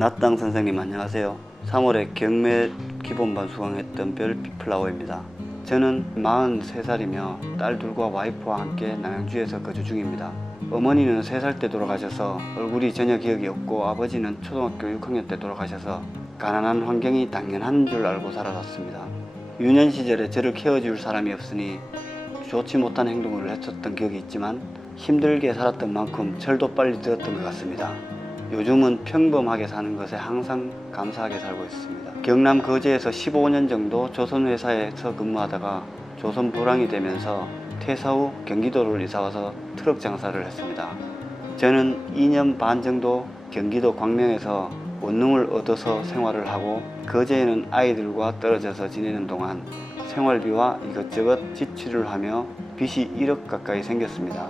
낫당 선생님 안녕하세요. 3월에 경매 기본반 수강했던 별빛 플라워입니다. 저는 43살이며 딸 둘과 와이프와 함께 남양주에서 거주 중입니다. 어머니는 3살 때 돌아가셔서 얼굴이 전혀 기억이 없고 아버지는 초등학교 6학년 때 돌아가셔서 가난한 환경이 당연한 줄 알고 살아왔습니다. 유년 시절에 저를 케어줄 사람이 없으니 좋지 못한 행동을 했었던 기억이 있지만 힘들게 살았던 만큼 철도 빨리 들었던 것 같습니다. 요즘은 평범하게 사는 것에 항상 감사하게 살고 있습니다. 경남 거제에서 15년 정도 조선회사에서 근무하다가 조선 불황이 되면서 퇴사 후 경기도를 이사와서 트럭 장사를 했습니다. 저는 2년 반 정도 경기도 광명에서 원룸을 얻어서 생활을 하고 거제에는 아이들과 떨어져서 지내는 동안 생활비와 이것저것 지출을 하며 빚이 1억 가까이 생겼습니다.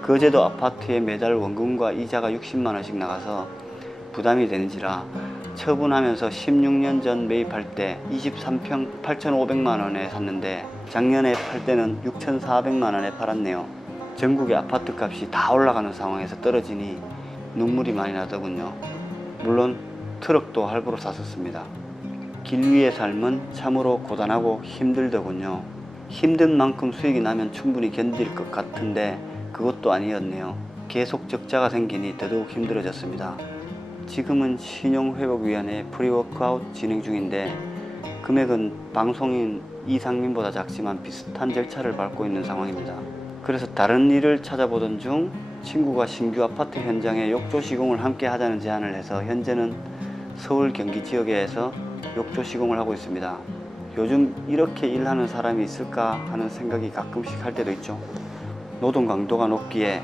거제도 아파트에 매달 원금과 이자가 60만 원씩 나가서 부담이 되는지라 처분하면서 16년 전 매입할 때 23평 8,500만 원에 샀는데 작년에 팔 때는 6,400만 원에 팔았네요. 전국의 아파트 값이 다 올라가는 상황에서 떨어지니 눈물이 많이 나더군요. 물론 트럭도 할부로 샀었습니다. 길 위의 삶은 참으로 고단하고 힘들더군요. 힘든 만큼 수익이 나면 충분히 견딜 것 같은데 그것도 아니었네요. 계속 적자가 생기니 더더욱 힘들어졌습니다. 지금은 신용회복위원회 프리워크아웃 진행 중인데 금액은 방송인 이상민보다 작지만 비슷한 절차를 밟고 있는 상황입니다. 그래서 다른 일을 찾아보던 중 친구가 신규 아파트 현장에 욕조 시공을 함께 하자는 제안을 해서 현재는 서울 경기 지역에서 욕조 시공을 하고 있습니다. 요즘 이렇게 일하는 사람이 있을까 하는 생각이 가끔씩 할 때도 있죠. 노동 강도가 높기에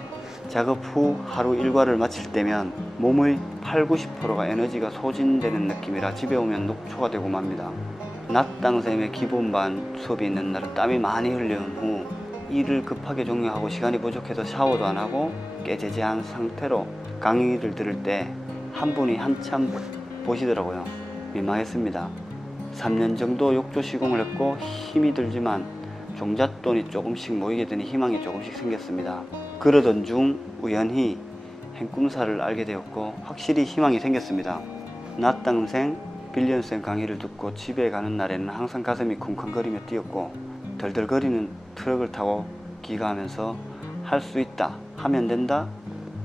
작업 후 하루 일과를 마칠 때면 몸의 80~90%가 에너지가 소진되는 느낌이라 집에 오면 녹초가 되고 맙니다. 낮당샘의 기본반 수업이 있는 날은 땀이 많이 흘린 후 일을 급하게 종료하고 시간이 부족해서 샤워도 안 하고 깨재재한 상태로 강의를 들을 때 한 분이 한참 보시더라고요. 민망했습니다. 3년 정도 욕조 시공을 했고 힘이 들지만 종잣돈이 조금씩 모이게 되니 희망이 조금씩 생겼습니다. 그러던 중 우연히 행꿈사를 알게 되었고 확실히 희망이 생겼습니다. 낮당생 빌리언쌤 강의를 듣고 집에 가는 날에는 항상 가슴이 쿵쾅거리며 뛰었고 덜덜거리는 트럭을 타고 기가하면서 할 수 있다, 하면 된다,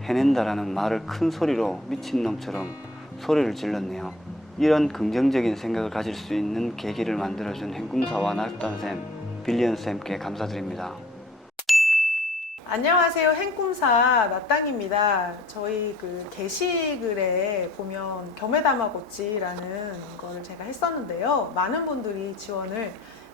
해낸다라는 말을 큰 소리로 미친놈처럼 소리를 질렀네요. 이런 긍정적인 생각을 가질 수 있는 계기를 만들어준 행꿈사와 낮당샘 빌리언쌤께 감사드립니다. 안녕하세요. 행꿈사 낮당입니다. 저희 그 게시글에 보면 경매다마고치라는 거를 제가 했었는데요. 많은 분들이 지원을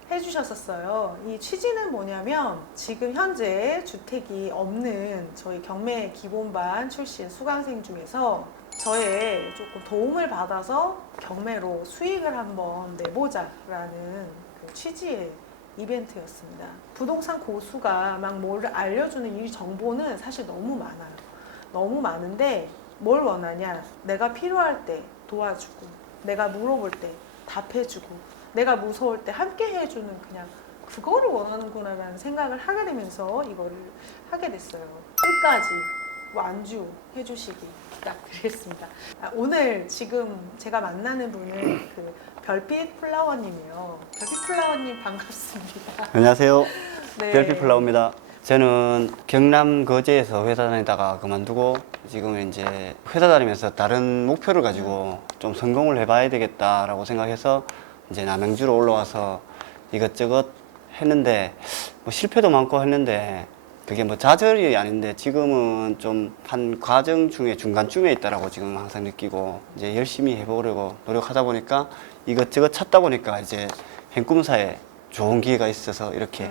해주셨었어요. 이 취지는 뭐냐면 지금 현재 주택이 없는 저희 경매 기본반 출신 수강생 중에서 저의 조금 도움을 받아서 경매로 수익을 한번 내보자라는 그 취지의 이벤트였습니다. 부동산 고수가 막 뭘 알려주는 이 정보는 사실 너무 많아요. 너무 많은데 뭘 원하냐? 내가 필요할 때 도와주고, 내가 물어볼 때 답해주고, 내가 무서울 때 함께 해주는 그냥 그거를 원하는구나라는 생각을 하게 되면서 이거를 하게 됐어요. 끝까지 완주해 주시기 부탁드리겠습니다. 오늘 지금 제가 만나는 분은 그 별빛 플라워님이에요. 별빛 플라워님 반갑습니다. 안녕하세요. 네. 별빛 플라워입니다. 저는 경남 거제에서 회사 다니다가 그만두고 지금 이제 회사 다니면서 다른 목표를 가지고 좀 성공을 해봐야 되겠다라고 생각해서 이제 남양주로 올라와서 이것저것 했는데 뭐 실패도 많고 했는데 그게 뭐 좌절이 아닌데 지금은 좀 한 과정 중에 중간쯤에 있다라고 지금 항상 느끼고 이제 열심히 해보려고 노력하다 보니까 이것저것 찾다 보니까 이제 행꿈사에 좋은 기회가 있어서 이렇게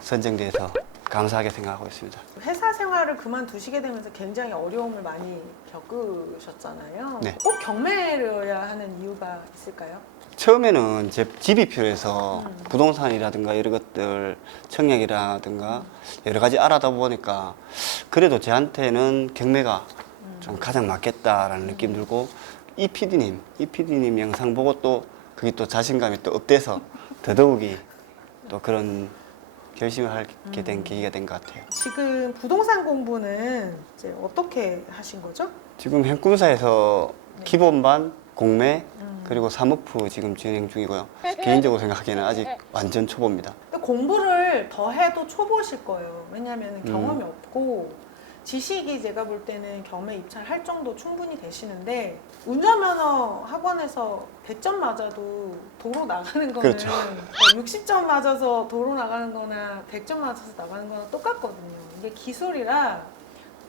선정돼서 감사하게 생각하고 있습니다. 회사 생활을 그만두시게 되면서 굉장히 어려움을 많이 겪으셨잖아요. 네. 꼭 경매를 하는 이유가 있을까요? 처음에는 제 집이 필요해서 부동산이라든가 이런 것들 청약이라든가 여러 가지 알아다 보니까 그래도 저한테는 경매가 좀 가장 맞겠다라는 느낌 들고 이 PD님 영상 보고 또 그게 또 자신감이 또 업돼서 더더욱이 또 그런 결심을 하게 된 계기가 된 것 같아요. 지금 부동산 공부는 이제 어떻게 하신 거죠? 지금 행꿈사에서 네. 기본반, 공매, 그리고 사모프 지금 진행 중이고요. 개인적으로 생각하기에는 아직 완전 초보입니다. 근데 공부를 더 해도 초보실 거예요. 왜냐하면 경험이 없고 지식이 제가 볼 때는 겸에 입찰할 정도 충분히 되시는데 운전면허 학원에서 100점 맞아도 도로 나가는 거는 그렇죠. 60점 맞아서 도로 나가는 거나 100점 맞아서 나가는 거나 똑같거든요. 이게 기술이라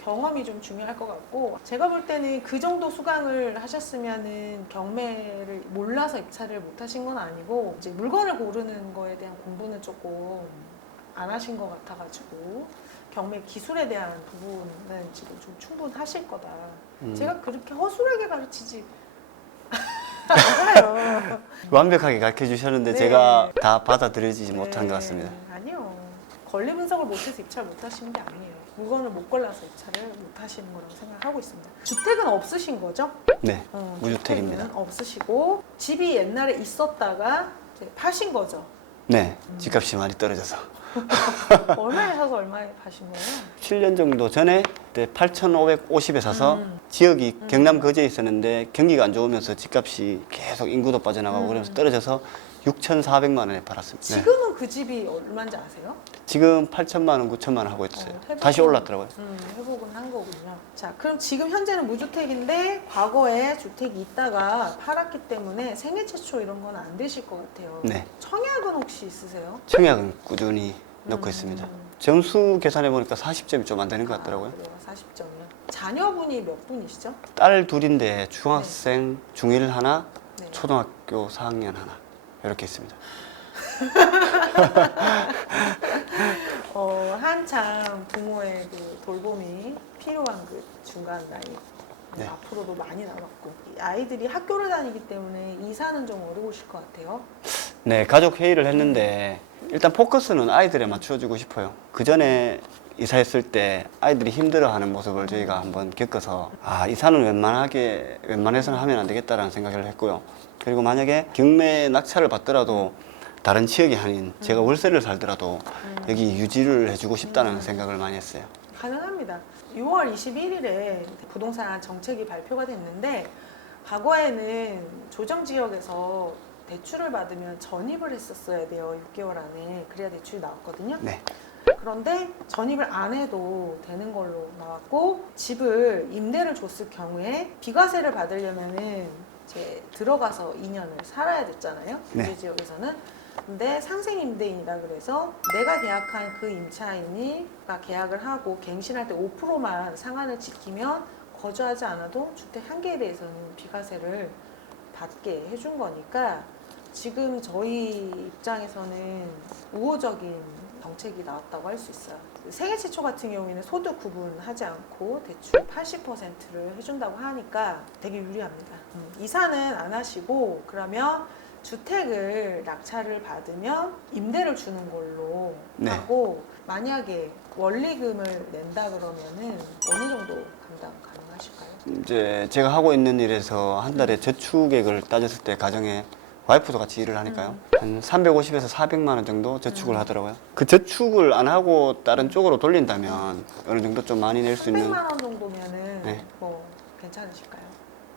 경험이 좀 중요할 것 같고 제가 볼 때는 그 정도 수강을 하셨으면은 경매를 몰라서 입찰을 못 하신 건 아니고 이제 물건을 고르는 거에 대한 공부는 조금 안 하신 것 같아가지고 경매 기술에 대한 부분은 지금 좀 충분하실 거다. 제가 그렇게 허술하게 가르치지 않아요. 완벽하게 가르쳐 주셨는데 네. 제가 다 받아들여지지 못한 것 같습니다. 아니요. 권리 분석을 못해서 입찰 못 하시는 게 아니에요. 물건을 못 골라서 입찰을 못 하시는 거라고 생각하고 있습니다. 주택은 없으신 거죠? 네, 무주택입니다. 주택은 없으시고 집이 옛날에 있었다가 이제 파신 거죠? 네, 집값이 많이 떨어져서 얼마에 사서 얼마에 파신 거예요? 7년 정도 전에 8,550에 사서 음. 지역이 경남 거제에 있었는데 경기가 안 좋으면서 집값이 계속 인구도 빠져나가고 그러면서 떨어져서 6,400만 원에 팔았습니다. 네. 지금은 그 집이 얼마인지 아세요? 지금 8천만 원, 9천만 원 하고 있어요. 회복은- 다시 올랐더라고요. 회복은 한 거군요. 자, 그럼 지금 현재는 무주택인데 과거에 주택이 있다가 팔았기 때문에 생애 최초 이런 건 안 되실 것 같아요. 네. 청약은 혹시 있으세요? 청약은 꾸준히 넣고 있습니다. 점수 계산해 보니까 40점이 좀 안 되는 것 같더라고요. 그래요. 40점이요. 자녀분이 몇 분이시죠? 딸 둘인데 중학생 중1 하나, 네. 초등학교 4학년 하나 이렇게 있습니다. 한참 부모의 그 돌봄이 필요한 그 중간 나이. 네. 앞으로도 많이 남았고 이 아이들이 학교를 다니기 때문에 이사는 좀 어려우실 것 같아요. 네, 가족 회의를 했는데 일단 포커스는 아이들에 맞춰주고 싶어요. 그 전에 이사했을 때 아이들이 힘들어하는 모습을 저희가 한번 겪어서 이사는 웬만해서는 하면 안 되겠다라는 생각을 했고요. 그리고 만약에 경매 낙찰을 받더라도 다른 지역이 아닌 제가 월세를 살더라도 여기 유지를 해주고 싶다는 생각을 많이 했어요. 가능합니다. 6월 21일에 부동산 정책이 발표가 됐는데 과거에는 조정 지역에서 대출을 받으면 전입을 했었어야 돼요. 6개월 안에. 그래야 대출이 나왔거든요. 네, 그런데 전입을 안 해도 되는 걸로 나왔고 집을 임대를 줬을 경우에 비과세를 받으려면은 이제 들어가서 2년을 살아야 됐잖아요. 네. 규제 지역에서는. 근데 상생 임대인이라 그래서 내가 계약한 그 임차인이가 계약을 하고 갱신할 때 5%만 상한을 지키면 거주하지 않아도 주택 한 개에 대해서는 비과세를 받게 해준 거니까 지금 저희 입장에서는 우호적인 정책이 나왔다고 할 수 있어요. 생애 최초 같은 경우에는 소득 구분하지 않고 대출 80%를 해준다고 하니까 되게 유리합니다. 이사는 안 하시고 그러면 주택을 낙찰을 받으면 임대를 주는 걸로 네. 하고 만약에 원리금을 낸다 그러면은 어느 정도 감당 가능하실까요? 이제 제가 하고 있는 일에서 한 달에 저축액을 따졌을 때 가정에 와이프도 같이 일을 하니까요. 한 350에서 400만 원 정도 저축을 하더라고요. 그 저축을 안 하고 다른 쪽으로 돌린다면 어느 정도 좀 많이 낼 수 있는 300만 원 정도면은 네. 뭐 괜찮으실까요?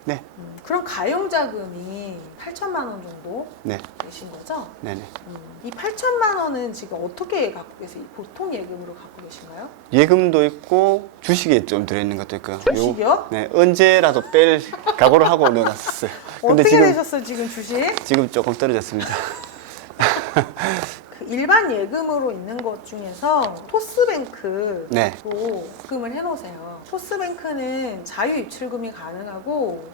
네, 그럼 가용자금이 8천만 원 정도 네, 되신 거죠? 네네. 이 8천만 원은 지금 어떻게 갖고 계세요? 보통 예금으로 갖고 계신가요? 예금도 있고 주식에 좀 들어있는 것도 있고요. 주식이요? 네, 언제라도 뺄 각오를 하고 넣어놨었어요. 근데 어떻게 되셨어요 지금 주식? 지금 조금 떨어졌습니다. 그 일반 예금으로 있는 것 중에서 토스뱅크로 네. 입금을 해놓으세요. 토스뱅크는 자유 입출금이 가능하고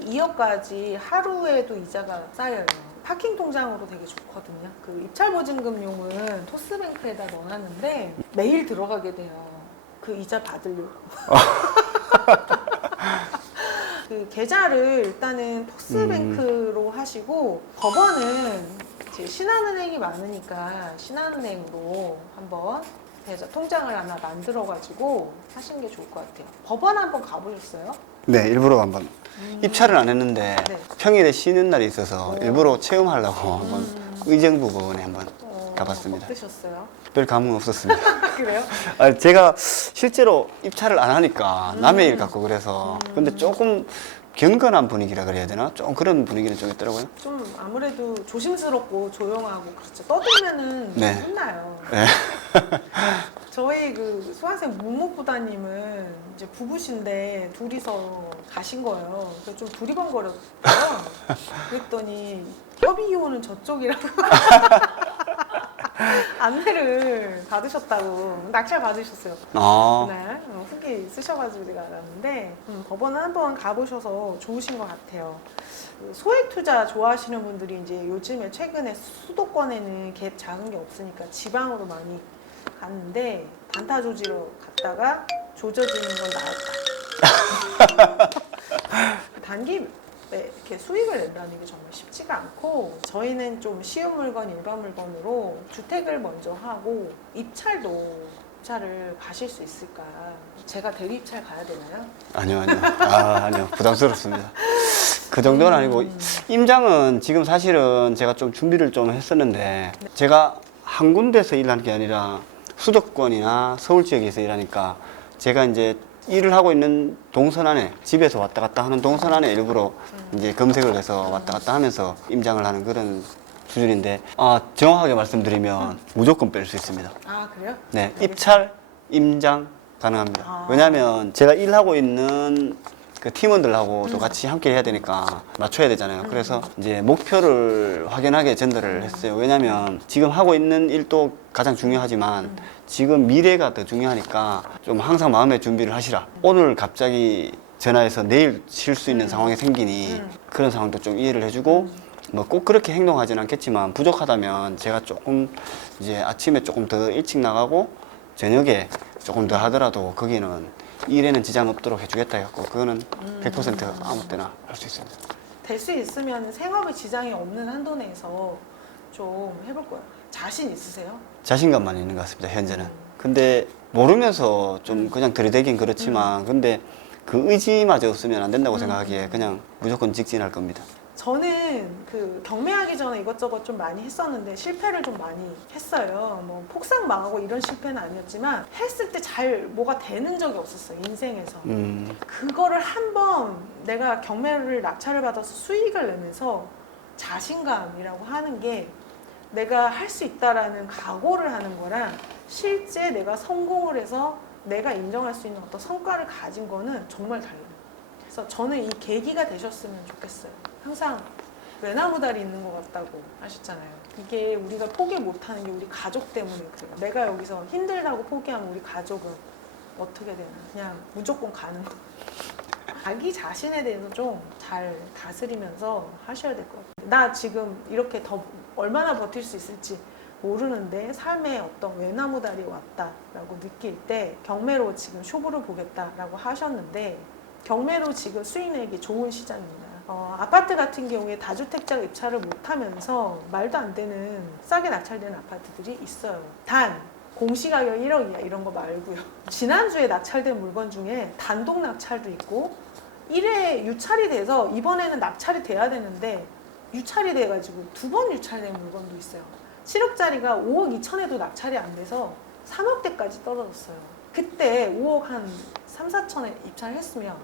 2억까지 하루에도 이자가 쌓여요. 파킹 통장으로 되게 좋거든요. 그 입찰 보증금용은 토스뱅크에다 넣어놨는데 매일 들어가게 돼요. 그 이자 받으려고. 그 계좌를 일단은 토스뱅크로 하시고 법원은 이제 신한은행이 많으니까 신한은행으로 한번 계좌 통장을 하나 만들어가지고 하시는 게 좋을 것 같아요. 법원 한번 가보셨어요? 네, 일부러 한번 입찰은 안 했는데 네. 평일에 쉬는 날이 있어서 일부러 체험하려고 한번 의정부 법원에 한번 가봤습니다. 어떠셨어요? 별 감흥 없었습니다. 그래요? 제가 실제로 입찰을 안 하니까 남의 일 같고 그래서 근데 조금 경건한 분위기라 그래야 되나? 좀 그런 분위기는 좀 있더라고요. 좀 아무래도 조심스럽고 조용하고 그렇죠. 떠들면은 네. 혼나요. 네. 저희 그 수강생 무무부다님은 이제 부부신데 둘이서 가신 거예요. 그래서 좀 두리번거렸어요. 그랬더니 협의기호는 저쪽이라고 안내를 받으셨다고 낙찰 받으셨어요. 아, 그날 후기 쓰셔가지고 제가 알았는데 법원은 한번 가보셔서 좋으신 것 같아요. 그 소액 투자 좋아하시는 분들이 이제 요즘에 최근에 수도권에는 갭 작은 게 없으니까 지방으로 많이 갔는데 단타 조지러 갔다가 조져지는 건 나았다. 단기 이렇게 수익을 낸다는 게 정말 쉽지가 않고 저희는 좀 쉬운 물건, 일반 물건으로 주택을 먼저 하고 입찰을 가실 수 있을까? 제가 대리 입찰 가야 되나요? 아니요. 아니요. 부담스럽습니다. 그 정도는 아니고, 임장은 지금 사실은 제가 좀 준비를 좀 했었는데, 제가 한 군데서 일하는 게 아니라 수도권이나 서울 지역에서 일하니까 제가 이제 일을 하고 있는 동선 안에 집에서 왔다 갔다 하는 동선 안에 일부러 이제 검색을 해서 왔다 갔다 하면서 임장을 하는 그런 수준인데 정확하게 말씀드리면 무조건 뺄 수 있습니다. 아 그래요? 네, 입찰, 임장 가능합니다. 아. 왜냐하면 제가 일하고 있는 그 팀원들하고 또 같이 함께 해야 되니까 맞춰야 되잖아요. 그래서 이제 목표를 확연하게 전달을 했어요. 왜냐하면 지금 하고 있는 일도 가장 중요하지만 지금 미래가 더 중요하니까 좀 항상 마음의 준비를 하시라. 오늘 갑자기 전화해서 내일 쉴 수 있는 상황이 생기니 그런 상황도 좀 이해를 해주고 뭐 꼭 그렇게 행동하진 않겠지만 부족하다면 제가 조금 이제 아침에 조금 더 일찍 나가고 저녁에 조금 더 하더라도 거기는 일에는 지장 없도록 해주겠다 해갖고 그거는 100% 아무 때나 할 수 있습니다. 될 수 있으면 생업에 지장이 없는 한도 내에서 좀 해볼 거예요. 자신 있으세요? 자신감만 있는 것 같습니다, 현재는. 근데 모르면서 좀 그냥 들이대긴 그렇지만 근데 그 의지마저 없으면 안 된다고 생각하기에 그냥 무조건 직진할 겁니다. 저는 그 경매하기 전에 이것저것 좀 많이 했었는데 실패를 좀 많이 했어요. 뭐 폭삭 망하고 이런 실패는 아니었지만 했을 때 잘 뭐가 되는 적이 없었어요, 인생에서. 그거를 한번 내가 경매를 낙찰을 받아서 수익을 내면서 자신감이라고 하는 게 내가 할 수 있다라는 각오를 하는 거랑 실제 내가 성공을 해서 내가 인정할 수 있는 어떤 성과를 가진 거는 정말 달라요. 그래서 저는 이 계기가 되셨으면 좋겠어요. 항상 외나무다리 있는 것 같다고 하셨잖아요. 이게 우리가 포기 못하는 게 우리 가족 때문에 그래요. 내가 여기서 힘들다고 포기하면 우리 가족은 어떻게 되나? 그냥 무조건 가는 거. 자기 자신에 대해서 좀 잘 다스리면서 하셔야 될 것 같아요. 나 지금 이렇게 더 얼마나 버틸 수 있을지 모르는데 삶에 어떤 외나무다리 왔다라고 느낄 때 경매로 지금 쇼부를 보겠다라고 하셨는데 경매로 지금 수익 내기 좋은 시장입니다. 아파트 같은 경우에 다주택자 입찰을 못하면서 말도 안 되는 싸게 낙찰되는 아파트들이 있어요. 단 공시가격 1억이야 이런 거 말고요. 지난주에 낙찰된 물건 중에 단독 낙찰도 있고 1회 유찰이 돼서 이번에는 낙찰이 돼야 되는데 유찰이 돼가지고 2번 유찰된 물건도 있어요. 7억짜리가 5억 2천에도 낙찰이 안 돼서 3억대까지 떨어졌어요. 그때 5억 한 3, 4천에 입찰했으면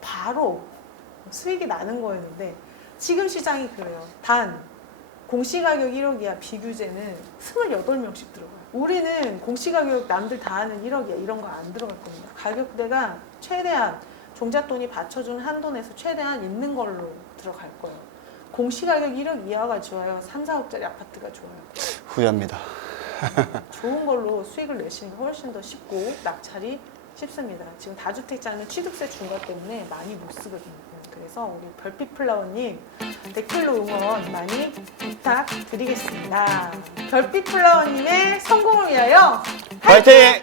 바로 수익이 나는 거였는데 지금 시장이 그래요. 단 공시가격 1억이야 비규제는 28명씩 들어가요. 우리는 공시가격 남들 다 하는 1억이야 이런 거 안 들어갈 겁니다. 가격대가 최대한 종잣돈이 받쳐준 한도 내에서 최대한 있는 걸로 들어갈 거예요. 공시가격 1억 이하가 좋아요? 3, 4억짜리 아파트가 좋아요? 후회합니다. 좋은 걸로 수익을 내시는 게 훨씬 더 쉽고 낙찰이 쉽습니다. 지금 다주택자는 취득세 중과 때문에 많이 못 쓰거든요. 그래서 우리 별빛플라워님 댓글로 응원 많이 부탁드리겠습니다. 별빛플라워님의 성공을 위하여 화이팅!